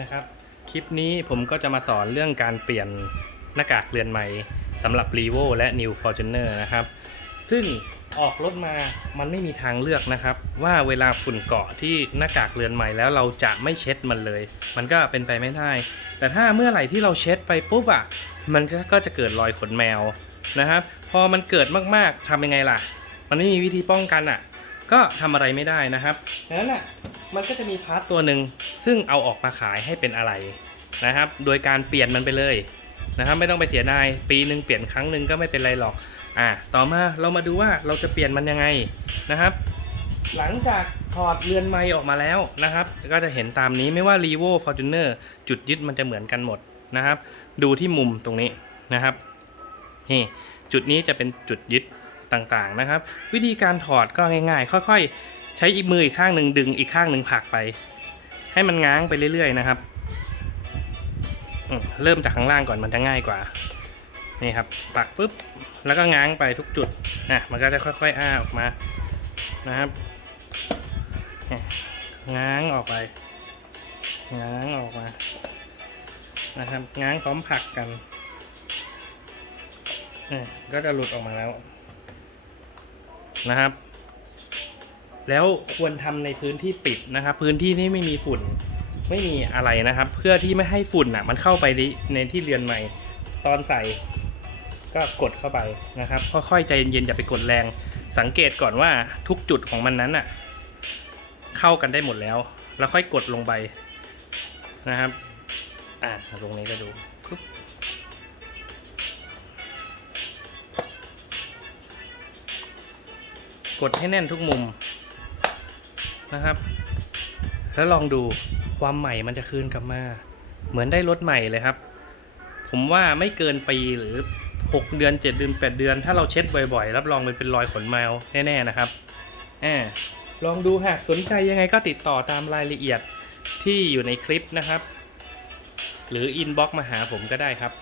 นะครับ คลิปนี้ผมก็จะมาสอนเรื่องการเปลี่ยนหน้ากากเรือนใหม่สำหรับ r e v o และ New Fortuner นะครับ ซึ่งออกรถมามันไม่มีทางเลือกนะครับ ว่าเวลาฝุ่นเกาะที่หน้ากากเรือนใหม่แล้วเราจะไม่เช็ดมันเลย มันก็เป็นไปไม่ได้ แต่ถ้าเมื่อไหร่ที่เราเช็ดไปปุ๊บอะมันก็ก็จะเกิดรอยขนแมวนะครับ พอมันเกิดมากๆทำยังไงล่ะ มันไม่มีวิธีป้องกันอะ ก็ทำอะไรไม่ได้นะครับดังนั้นอะมันก็จะมีพาร์ทตัวหนึ่งซึ่งเอาออกมาขายให้เป็นอะไรนะครับ โดยการเปลี่ยนมันไปเลยนะครับไม่ต้องไปเสียดายปีหนึ่งเปลี่ยนครั้งหนึ่งก็ไม่เป็นไรหรอกอะต่อมาเรามาดูว่าเราจะเปลี่ยนมันยังไงนะครับ หลังจากถอดเรือนไม้ออกมาแล้วนะครับ ก็จะเห็นตามนี้ไม่ว่า r e v o Fortuner จุดยึดมันจะเหมือนกันหมดนะครับ ดูที่มุมตรงนี้นะครับนี่จุดนี้จะเป็นจุดยึด ต่างๆนะครับ วิธีการถอดก็ง่ายๆ ค่อยๆ ใช้อีกมืออีกข้างหนึ่งดึงอีกข้างหนึ่งผลักไป ให้มันง้างไปเรื่อยๆนะครับเริ่มจากข้างล่างก่อนมันจะง่ายกว่านี่ครับปักปุ๊บแล้วก็ง้างไปทุกจุดนะมันก็จะค่อยๆอ้าออกมานะครับง้างออกไป ง้างออกมา นะครับ ง้างพร้อมผลักกันนี่ก็จะหลุดออกมาแล้ว นะครับ แล้วควรทำในพื้นที่ปิดนะครับ พื้นที่ที่ไม่มีฝุ่นไม่มีอะไรนะครับ เพื่อที่ไม่ให้ฝุ่นอะ มันเข้าไปในที่เรือนใหม่ ตอนใส่ก็กดเข้าไปนะครับ ค่อยๆใจเย็นๆอย่าไปกดแรง สังเกตก่อนว่าทุกจุดของมันนั้นอะ เข้ากันได้หมดแล้ว แล้วค่อยกดลงไปนะครับ อ่าตรงนี้ก็ดู กดให้แน่นทุกมุมนะครับ แล้วลองดูความใหม่มันจะคืนกลับมา เหมือนได้รถใหม่เลยครับ ผมว่าไม่เกินปีหรือ 6 เดือน 7 เดือน 8 เดือน ถ้าเราเช็ดบ่อยๆ รับรองมันเป็นรอยขนแมวแน่ๆนะครับแอบลองดูหากสนใจยังไงก็ติดต่อตามรายละเอียดที่อยู่ในคลิปนะครับ หรืออินบ็อกมาหาผมก็ได้ครับ